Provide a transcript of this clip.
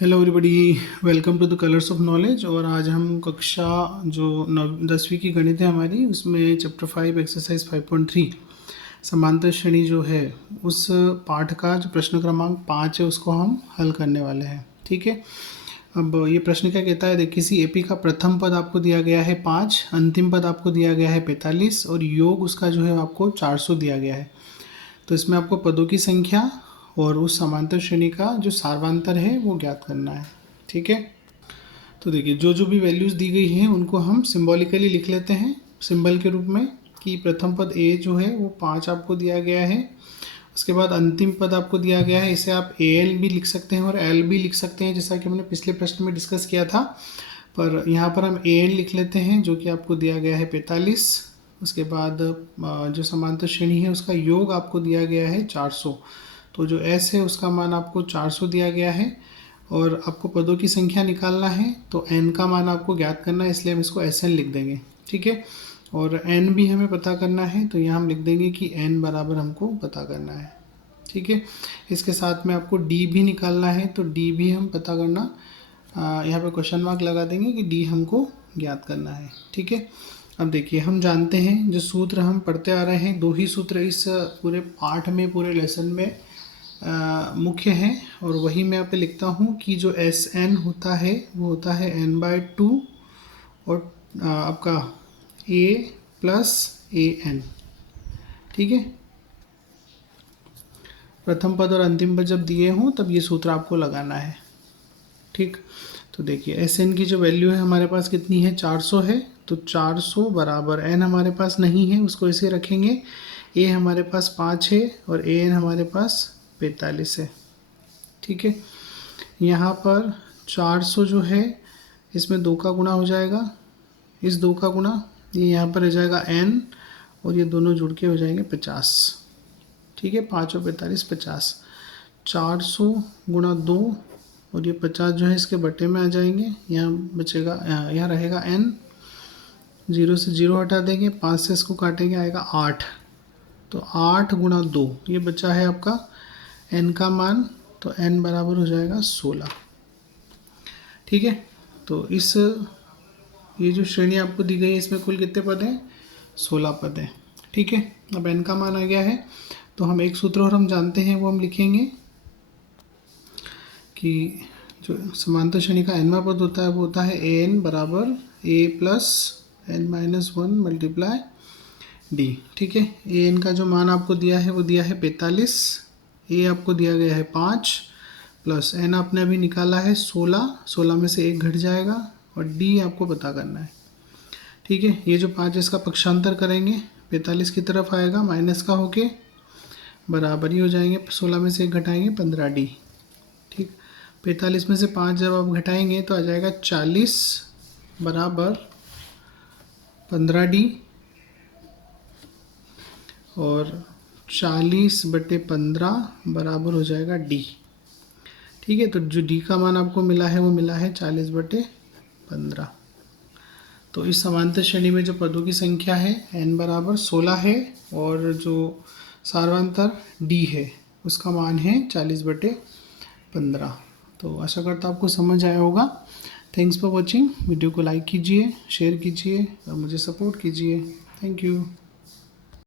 Hello everybody, welcome to the colours of knowledge. और आज हम कक्षा जो 10वीं की गणित है हमारी, उसमें चैप्टर 5 एक्सरसाइज 5.3 समांतर श्रेणी जो है उस पाठ का जो प्रश्न क्रमांक 5 है उसको हम हल करने वाले हैं। ठीक है, अब ये प्रश्न क्या कहता है, किसी एपी का प्रथम पद आपको दिया गया है 5, अंतिम पद आपको दिया गया है 45 और योग उसका जो है आपको 400 दिया गया है। तो इसमें आपको पदों की संख्या और उस समांतर श्रेणी का जो सार्वांतर है वो ज्ञात करना है। ठीक है, तो देखिए जो जो भी वैल्यूज़ दी गई हैं उनको हम सिंबॉलिकली लिख लेते हैं सिंबल के रूप में, कि प्रथम पद ए जो है वो 5 आपको दिया गया है। उसके बाद अंतिम पद आपको दिया गया है, इसे आप ए एल भी लिख सकते हैं और एल भी लिख सकते हैं, जैसा कि हमने पिछले प्रश्न में डिस्कस किया था। पर यहाँ पर हम ए एन लिख लेते हैं जो कि आपको दिया गया है 45। उसके बाद जो समांतर श्रेणी है उसका योग आपको दिया गया है 400। तो जो एस है उसका मान आपको 400 दिया गया है और आपको पदों की संख्या निकालना है, तो एन का मान आपको ज्ञात करना है, इसलिए हम इसको एस एन लिख देंगे। ठीक है, और एन भी हमें पता करना है, तो यहाँ हम लिख देंगे कि एन बराबर हमको पता करना है। ठीक है, इसके साथ में आपको डी भी निकालना है, तो डी भी हम पता करना, यहाँ पे क्वेश्चन मार्क लगा देंगे कि डी हमको ज्ञात करना है। ठीक है, अब देखिए हम जानते हैं जो सूत्र हम पढ़ते आ रहे हैं, दो ही सूत्र इस पूरे पाठ में, पूरे लेसन में मुख्य है, और वही मैं यहाँ पे लिखता हूँ कि जो एस एन होता है वो होता है n/2 और आपका a प्लस ए एन। ठीक है, प्रथम पद और अंतिम पद जब दिए हों तब ये सूत्र आपको लगाना है। ठीक, तो देखिए एस एन की जो वैल्यू है हमारे पास कितनी है, 400 है। तो 400 बराबर एन हमारे पास नहीं है, उसको ऐसे रखेंगे, ए हमारे पास 5 है और ए एन हमारे पास 45 है। ठीक है, यहाँ पर 400 जो है इसमें 2 का गुणा हो जाएगा, इस 2 का गुणा, ये यहाँ पर रह जाएगा n और ये दोनों जुड़ के हो जाएंगे 50। ठीक है, 5 और 45 50, 400 गुणा 2 और ये 50 जो है इसके बटे में आ जाएंगे, यहाँ बचेगा, यहाँ रहेगा n, 0 से 0 हटा देंगे, 5 से इसको काटेंगे आएगा 8। तो 8 गुणा 2 ये बचा है आपका n का मान, तो n बराबर हो जाएगा 16। ठीक है, तो इस ये जो श्रेणी आपको दी गई है इसमें कुल कितने पद हैं, 16 पद हैं। ठीक है, अब n का मान आ गया है, तो हम एक सूत्र और हम जानते हैं वो हम लिखेंगे कि जो समांतर श्रेणी का nवां पद होता है वो होता है ए एन बराबर A plus N minus 1 multiply D. ठीक है, ए एन का जो मान आपको दिया है वो दिया है 45, ए आपको दिया गया है 5 प्लस एन आपने अभी निकाला है 16, 16 में से 1 घट जाएगा और डी आपको पता करना है। ठीक है, ये जो 5 इसका पक्षांतर करेंगे 45 की तरफ आएगा, माइनस का होके बराबर ही हो जाएंगे, 16 में से 1 घटाएंगे 15 डी। ठीक, 45 में से 5 जब आप घटाएंगे तो आ जाएगा 40 बराबर 15 डी, और 40/15 बराबर हो जाएगा डी। ठीक है, तो जो डी का मान आपको मिला है वो मिला है 40/15। तो इस समांतर श्रेणी में जो पदों की संख्या है n बराबर 16 है और जो सार्वांतर d है उसका मान है 40/15। तो आशा करता आपको समझ आया होगा। Thanks for watching. वीडियो को लाइक कीजिए, शेयर कीजिए और मुझे सपोर्ट कीजिए। Thank you.